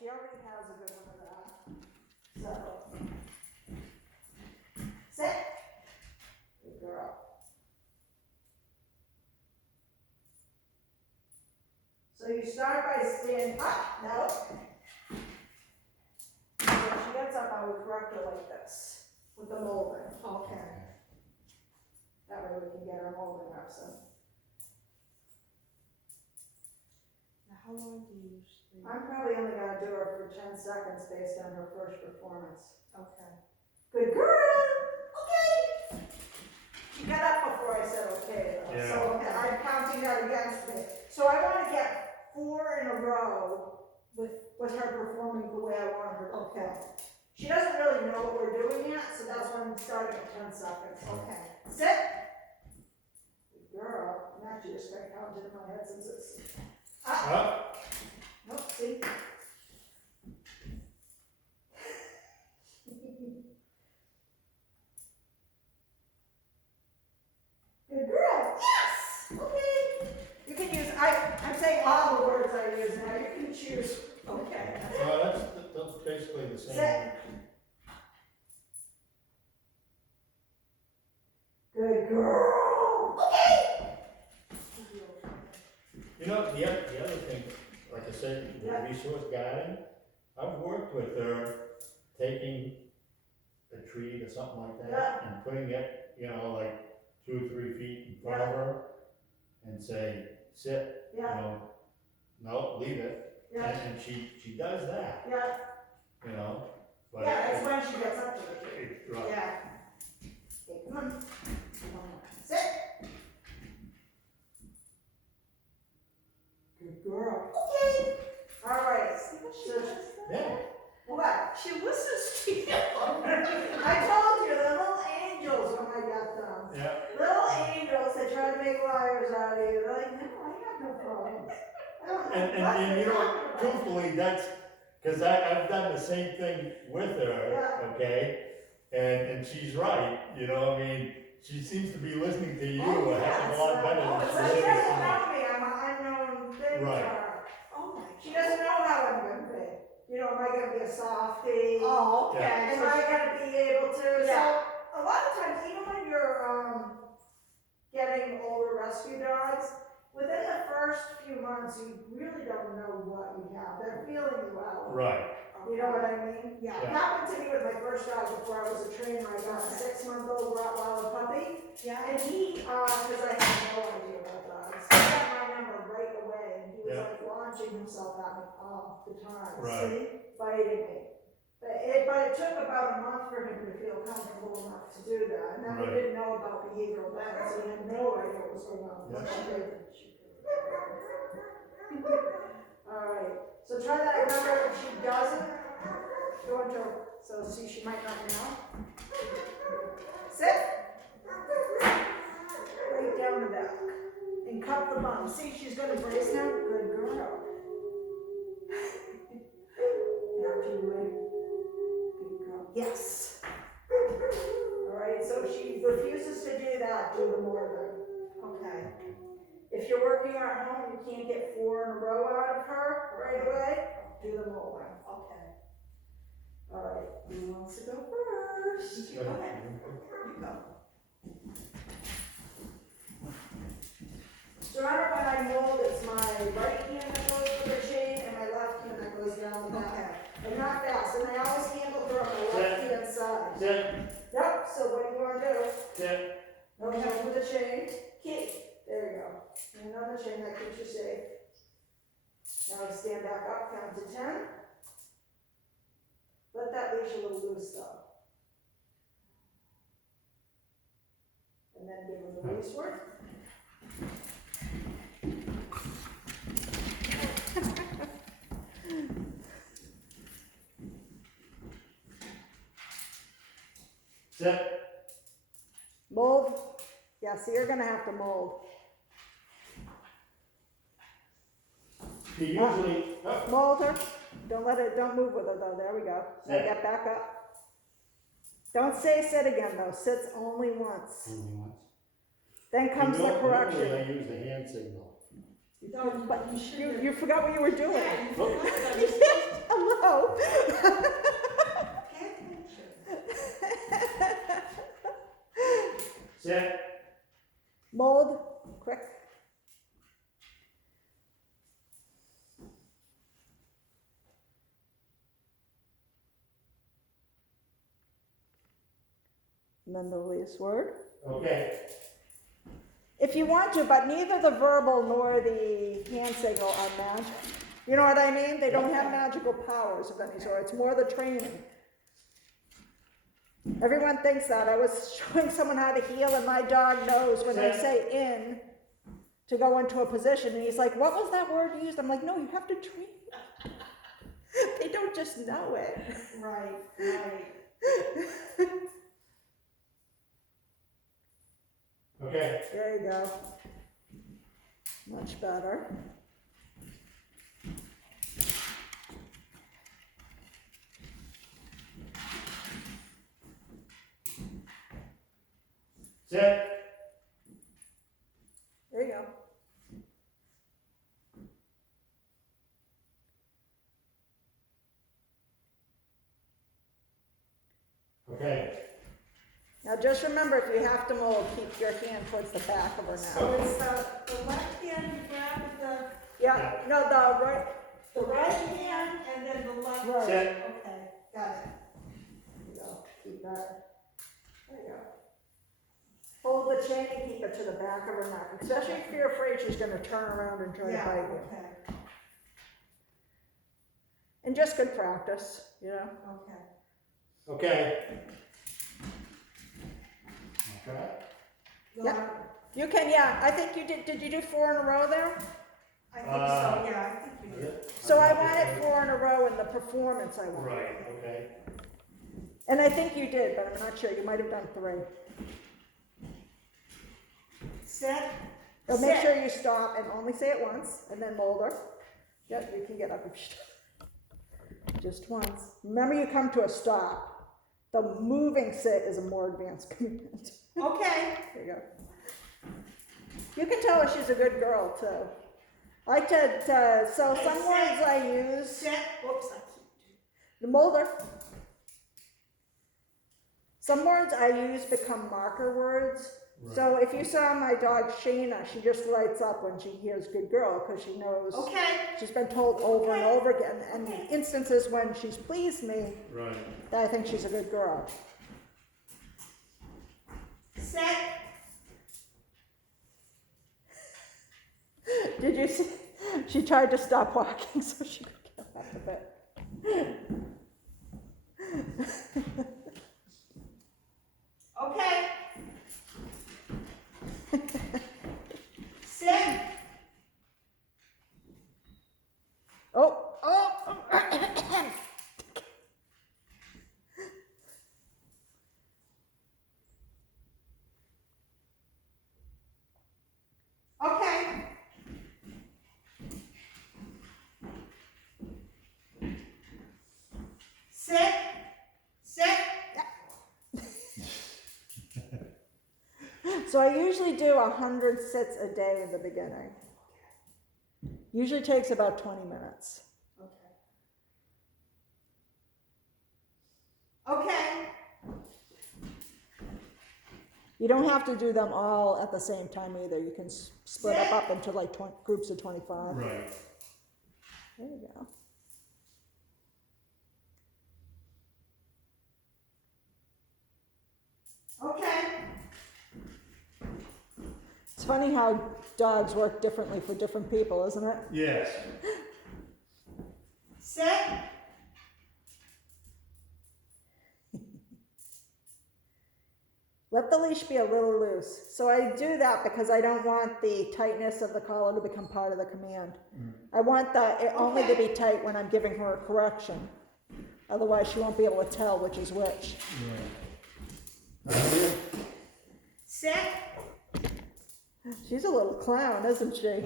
She already has a good one of that. So, sit. Good girl. So you start by standing up. No. When she gets up, I would correct her like this with the molding. Okay. That way we can get her molding up. So Now, how long do you usually? I'm probably only gonna do her for 10 seconds based on her first performance. Okay. Good girl. Okay. She got up before I said okay though. Yeah. So I'm counting that against me. So I want to get 4 in a row with her performing the way I want her to. Okay. She doesn't really know what we're doing yet, so that's why I'm starting at 10 seconds. Okay. Sit. Good girl. I'm actually just going to count it in my head since it's up. Up. Nope, see? Good girl. Yes. Okay. You can use, I'm saying all the words I use now. You can choose. Okay. Well, that's basically the same. Sit. Good girl. Okay. You know, the other thing, like I said, Yeah. the resource guiding, I've worked with her taking a tree or something like that Yeah. and putting it, you know, like 2 or 3 feet in front of her and say, sit, you Yeah. know, no, leave it. Yeah. And she does that, Yeah. you know, but. Yeah, that's when she gets up to the tree. It's right. Yeah. Okay, come on. Come on. Sit. Good girl. Okay. All right. See what she So- does there? Yeah. What? She listens to you. I told you, they're little angels when I got them. Yeah. Little angels, they try to make liars out of you. They're like, no, I have no problems. I don't have And nothing you to know, talk about." truthfully, that's, cause I've done the same thing with her, Yeah. okay? And she's right, you know, I mean, she seems to be listening to you Oh, a heck of a lot yes. better Oh, than so she she listens doesn't to me. know me, I'm an unknown thing to Right. her. Oh my. She doesn't know how I'm gonna be. You know, am I gonna be a softie? Oh, okay. Yeah. Am I gonna be able to? Yeah. So, a lot of times, even when you're, getting older rescue dogs, within the first few months, you really don't know what you have. They're feeling you out. Right, You know what I mean? Yeah. It happened to me with my first dog before I was a trainer. I got a 6-month-old Rottweiler puppy. Yeah. And he, because I had no idea about dogs, he got my number right away, and he was Yeah. like launching himself at me all the time. Right. See? Biting me. But it took about a month for him to feel comfortable enough to do that. And then we Right. didn't know about behavioral balance, so he had no idea what was going on. Yeah. All right, so try that. Remember, if she doesn't, go into her. So see, she might not know. Sit. Right down the back. And cup the bum. See, she's gonna brace now. Good girl. After you wait. Good girl. Yes. All right, so if she refuses to do that, do the molding. Okay. If you're working at home, you can't get 4 in a row out of her right away, do the molding. Okay. All right, who wants to go first? You go ahead. You go. So remember when I mold, it's my right hand that goes for the chain and my left hand that goes down the back. And not fast, and I always handle her on the left hand side. sit, Yep, so what do you want to do? sit, No help with the chain. Keep. There you go. And on the chain, that keeps you safe. Now stand back up, count to 10. Let that leash a little loose though. And then give her the loose work. sit. Mold. Yeah, so you're gonna have to mold. She usually, Mold her. Don't move with her though. There we go. So Yeah. get back up. Don't say sit again though. Sits only once. only once. Then comes the Normally correction. I use the hand signal. No, But you shouldn't. you forgot what you were doing. Yeah, you forgot that. You said, and then the release word. Okay, If you want to, but neither the verbal nor the hand signal are magic. You know what I mean? They don't have magical powers of any sort. It's more the training. Everyone thinks that. I was showing someone how to heel, and my dog knows when they say in to go into a position, and he's like, "What was that word you used?" I'm like, "No, you have to train. They don't just know it." Right, right. okay, There you go. Much better. sit, There you go. okay. Now just remember, if you have to mold, keep your hand towards the back of her So now. it's the left hand you grab with Yeah, no, the right hand and then the left. Right. Sit. Okay, got it. There you go. Keep that. There you go. Hold the chain and keep it to the back of her neck, especially if you're afraid she's gonna turn around and try to Yeah, bite you. okay, And just good practice, you know? okay. Okay. Okay. Yeah. You can, yeah, I think you did you do 4 in a row there? I think so, yeah, I think we did. So I wanted 4 in a row in the performance I wanted. Right, okay. And I think you did, but I'm not sure, you might have done 3. Set. So make Sit. sure you stop and only say it once, and then mold her. Yep, you can get up if you stop. Just once. Remember, you come to a stop. The moving sit is a more advanced command. Okay. There you go. You can tell her she's a good girl, too. I did, so some Sit. words I use, Set. Whoops, I keep the molder. Some words I use become marker words. So if you saw my dog Shayna, she just lights up when she hears good girl, because she knows Okay. she's been told over and over again. And instances when she's pleased me, Right. that I think she's a good girl. Set. Did you see? She tried to stop walking so she could get up a bit. Okay. Sit. Oh. Okay. Sit. Sit. So I usually do 100 sits a day in the beginning. Usually takes about 20 minutes. Okay. Okay. You don't have to do them all at the same time either. You can split up into like groups of 25. Right. There you go. Okay. It's funny how dogs work differently for different people, isn't it? Yes. Sit. Let the leash be a little loose. So I do that because I don't want the tightness of the collar to become part of the command. I want it only to be tight when I'm giving her a correction. Otherwise, she won't be able to tell which is which. Right. Sit. She's a little clown, isn't she?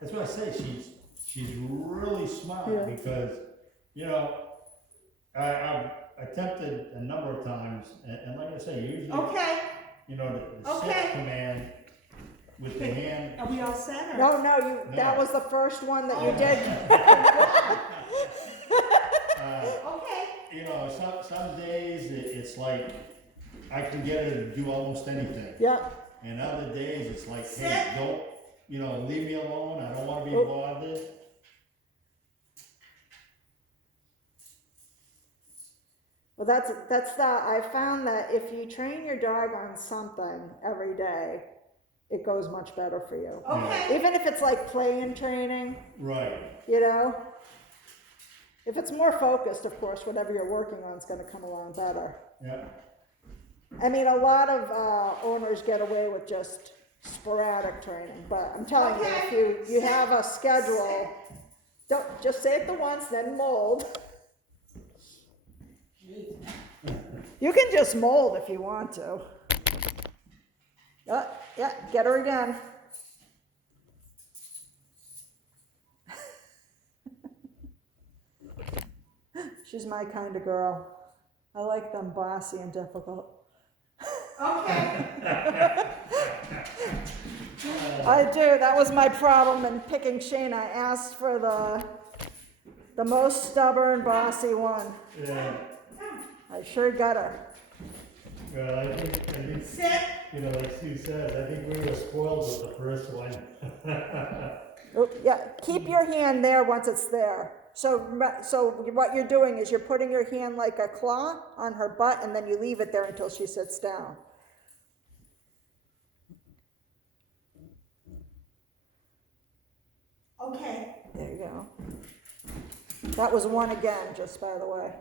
That's what I say. She's really smart Yeah. because, you know, I've attempted a number of times, and like I say, usually, Okay. you know, the Okay. sit command with the hand. Are we all set? Or? No, that No. was the first one that you did. Okay. You know, some days it's like I can get her to do almost anything, Yeah. and other days it's like, Sit. hey, don't, you know, leave me alone. I don't want to be Oh. bothered. Well, I found that if you train your dog on something every day, it goes much better for you. Okay, Even if it's like play and training, Right, you know? If it's more focused, of course, whatever you're working on is gonna come along better. yeah, I mean, a lot of owners get away with just sporadic training, but I'm telling you, Okay. if you have a schedule, don't, just say it the once, then mold. You can just mold if you want to. Yeah, get her again. She's my kind of girl. I like them bossy and difficult. okay. I do. That was my problem in picking Shane. I asked for the most stubborn, bossy one. yeah. I sure got her. Well, I think, Sit. you know, like Sue said, I think we were spoiled with the first one. Oh, yeah, keep your hand there once it's there. So what you're doing is you're putting your hand like a claw on her butt, and then you leave it there until she sits down. Okay. There you go. That was one again, just by the way.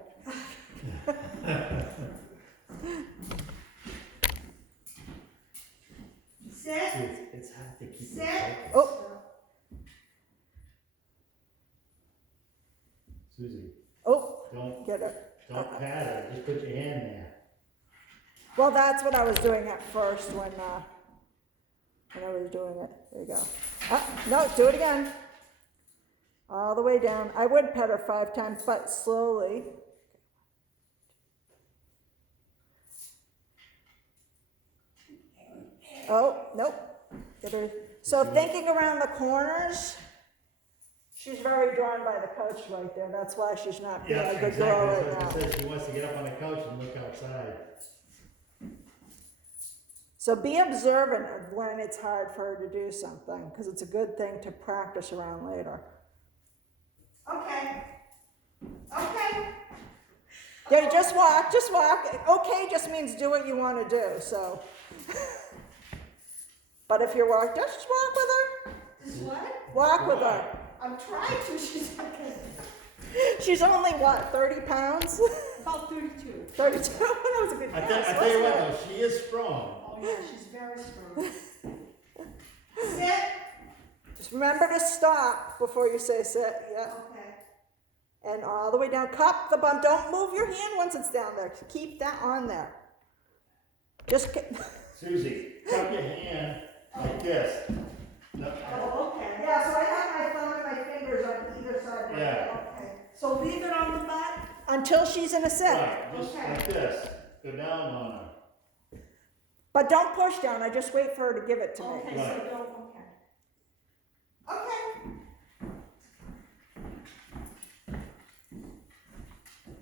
Sit. It's hard to keep Sit. Oh, Susie, oh, don't get her. pat her, just put your hand there. Well, that's what I was doing at first when I was doing it. There you go. No, do it again. All the way down. I would pet her 5 times, but slowly. Oh, nope. Get her. So thinking around the corners, she's very drawn by the couch right there. That's why she's not being a good girl right now. That's what I said, she wants to get up on the couch and look outside. So be observant of when it's hard for her to do something, because it's a good thing to practice around later. Okay. Okay. Yeah, just walk, just walk. Okay just means do what you want to do, so. But if you're walking, just walk with her. Just what? Walk with her. I'm trying to. She's okay. She's only, what, 30 pounds? About 32. 32? That was a good I guess, tell you what wasn't it? though, she is strong. Oh yeah, she's very strong. Sit. Just remember to stop before you say sit, yeah. Okay. And all the way down, cup the bum. Don't move your hand once it's down there. Keep that on there. Just, Susie, cup your hand like this. No, Oh, okay. yeah, so I have my thumb and my fingers on either side. Yeah. Okay. So leave it on the butt. Until she's in a sit. Right, just Okay. like this, go down on her. But don't push down. I just wait for her to give it to me. Okay, Right. so don't, okay. Okay.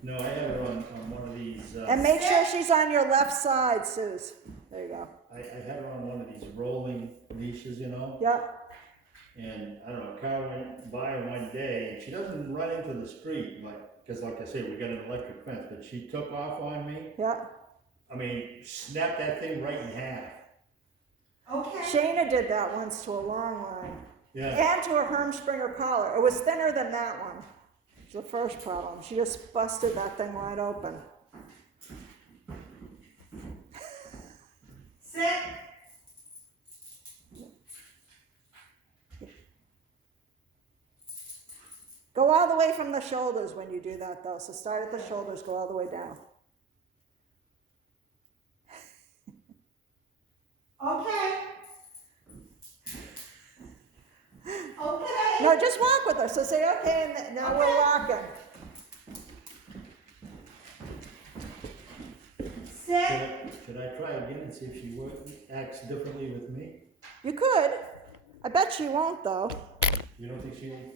No, I have her on one of these, And make sure she's on your left side, Suze. There you go. I have her on one of these rolling leashes, you know? Yep. And I don't know, a car went by her one day, and she doesn't run into the street, because like I said, we got an electric fence, but she took off on me. Yep. I mean, snapped that thing right in half. Okay. Shayna did that once to a long line. Yeah, And to a Hermspringer collar. It was thinner than that one. It's the first problem. She just busted that thing wide open. Sit. Go all the way from the shoulders when you do that, though. So start at the shoulders, go all the way down. Okay. Okay. No, just walk with her. So say, okay, and now we're walking. Sit. should I try again and see if she acts differently with me? You could. I bet she won't, though. You don't think she'll?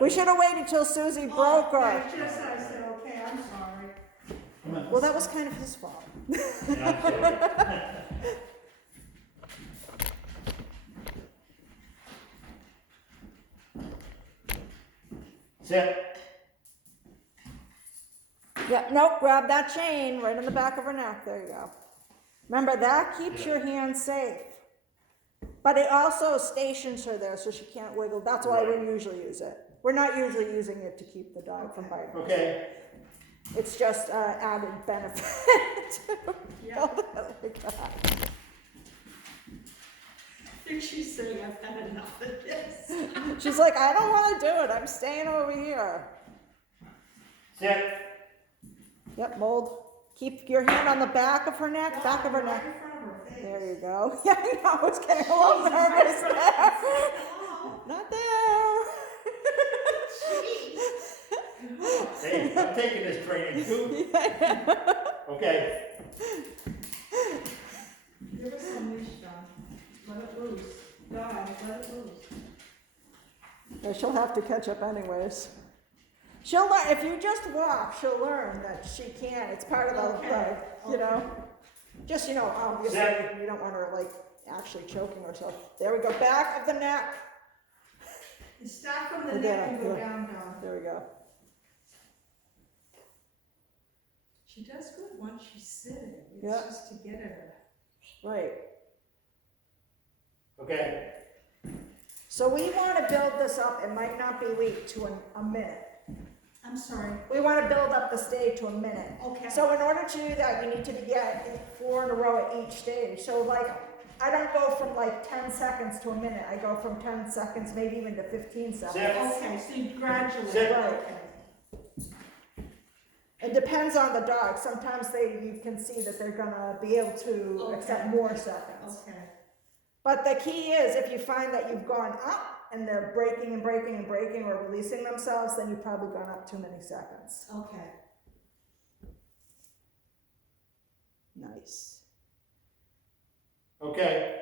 We should have waited till Susie broke Oh, her. okay, just I said, okay, I'm sorry. Well, that was kind of his fault. Yeah, I'm sorry. Sit. Yeah, nope, grab that chain right on the back of her neck, there you go. Remember, that keeps Yeah. your hand safe. But it also stations her there so she can't wiggle, that's why we Right. usually use it. We're not usually using it to keep the dog from biting. Okay. It's just added benefit to Yeah. hold it like that. I think she's saying I've had enough of this. She's like, I don't want to do it, I'm staying over here. Sit. Yep, mold. Keep your hand on the back of her neck, back of her neck. Right in front of her face. There you go. Yeah, I know, I was getting a little nervous there. Oh, Not there. Hey, I'm taking this training too. Okay. give her some leash, John. Let it loose. Dog, let it loose. Yeah, she'll have to catch up anyways. She'll learn, if you just walk, she'll learn that she can, it's part of the, Okay, you know? Just, you know, obviously, Zach. you don't want her like actually choking herself. There we go, back of the neck. You start from the We neck did it, and go yeah. down, John. There we go. She does good once she's sitting. It's Yeah. just to get her. Right. Okay. So we want to build this up, it might not be weak, to a minute. I'm sorry. We want to build up the stage to a minute. Okay. So in order to do that, you need to get 4 in a row at each stage. So like, I don't go from like 10 seconds to a minute. I go from 10 seconds, maybe even to 15 seconds. Sit. Okay, so you gradually. Sit. Right. Okay. It depends on the dog. Sometimes you can see that they're gonna be able to Okay. accept more seconds. Okay. But the key is, if you find that you've gone up and they're breaking and breaking and breaking or releasing themselves, then you've probably gone up too many seconds. Okay. Nice. Okay.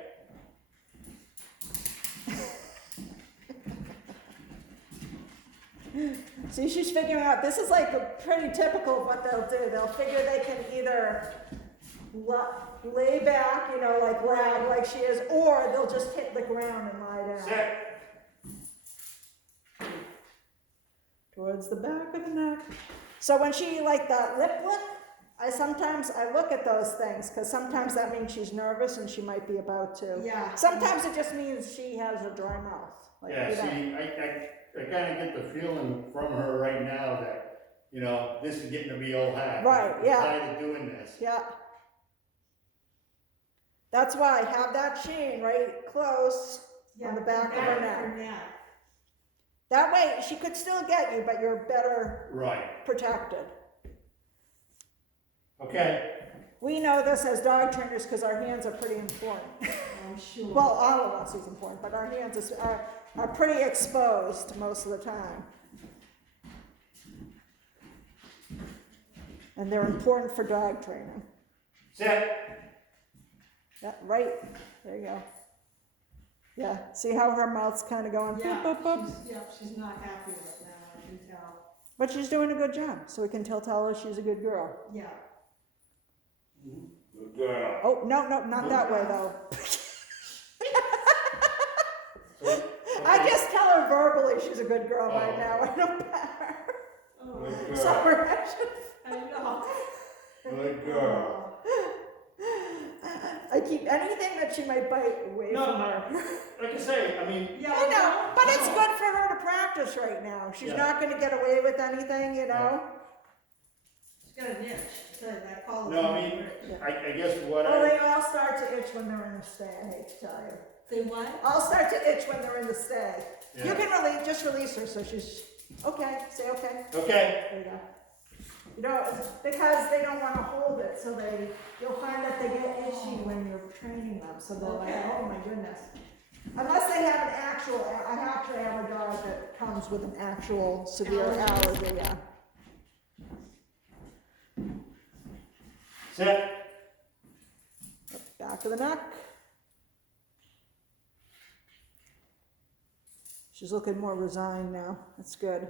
See, she's figuring out, this is like pretty typical of what they'll do. They'll figure they can either lay back, you know, like lag like she is, or they'll just hit the ground and lie down. Sit. Towards the back of the neck. So when she like that lip look, I look at those things, because sometimes that means she's nervous and she might be about to. Yeah. Sometimes it just means she has a dry mouth. Like, Yeah, you know. see, I kinda get the feeling from her right now that, you know, this is getting to be old hat. Right, I'm yeah. tired of doing this. Yeah. That's why have that chain right close on the back of her neck. That way she could still get you, but you're better Right. protected. Okay. We know this as dog trainers because our hands are pretty important. I'm sure. Well, all of us is important, but our hands are pretty exposed most of the time. And they're important for dog training. Sit. Yeah, right, there you go. Yeah, see how her mouth's kind of going, boop, boop, boop. She's not happy right now, I can tell. But she's doing a good job, so we can tell her she's a good girl. Yeah. Good girl. Oh, no, not that way though. I just tell her verbally she's a good girl right Oh. now, I don't pat her. Oh, Good girl. Sorry. I know. Good girl. I keep anything that she might bite away No, from her. Like I say, I mean, Yeah. I know, but it's good for her to practice right now. She's Yeah. not gonna get away with anything, you know? She's got an itch. I call it. no, I mean, I guess what Well, I, they all start to itch when they're in the stay, I hate to tell you. They what? All start to itch when they're in the stay. You yeah. can just release her so she's, okay, say okay. Okay. There you go. You know, it's because they don't wanna hold it, so you'll find that they get itchy when you're training them, so they're like, Okay. oh my goodness. Unless they have an actual, I have to have a dog that comes with an actual severe allergy, yeah. Sit. Back of the neck. She's looking more resigned now, that's good.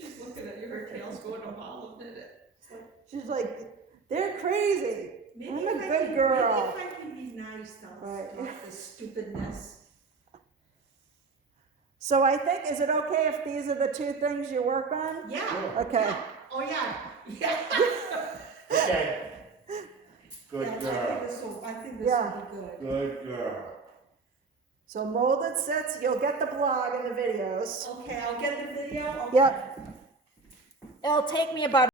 She's looking at you, her tail's going a mile a minute. She's like, they're crazy. Maybe I'm a if I good can- girl. Maybe if I can be nice, they'll Right. stop this stupidness. So I think, is it okay if these are the two things you work on? Yeah. Okay. Yeah. Oh, yeah. Yeah. Okay. Good Yeah, girl, I think this Yeah. will be good. good girl. So molded sits, you'll get the blog and the videos. Okay, I'll get the video. Okay. Yep. It'll take me about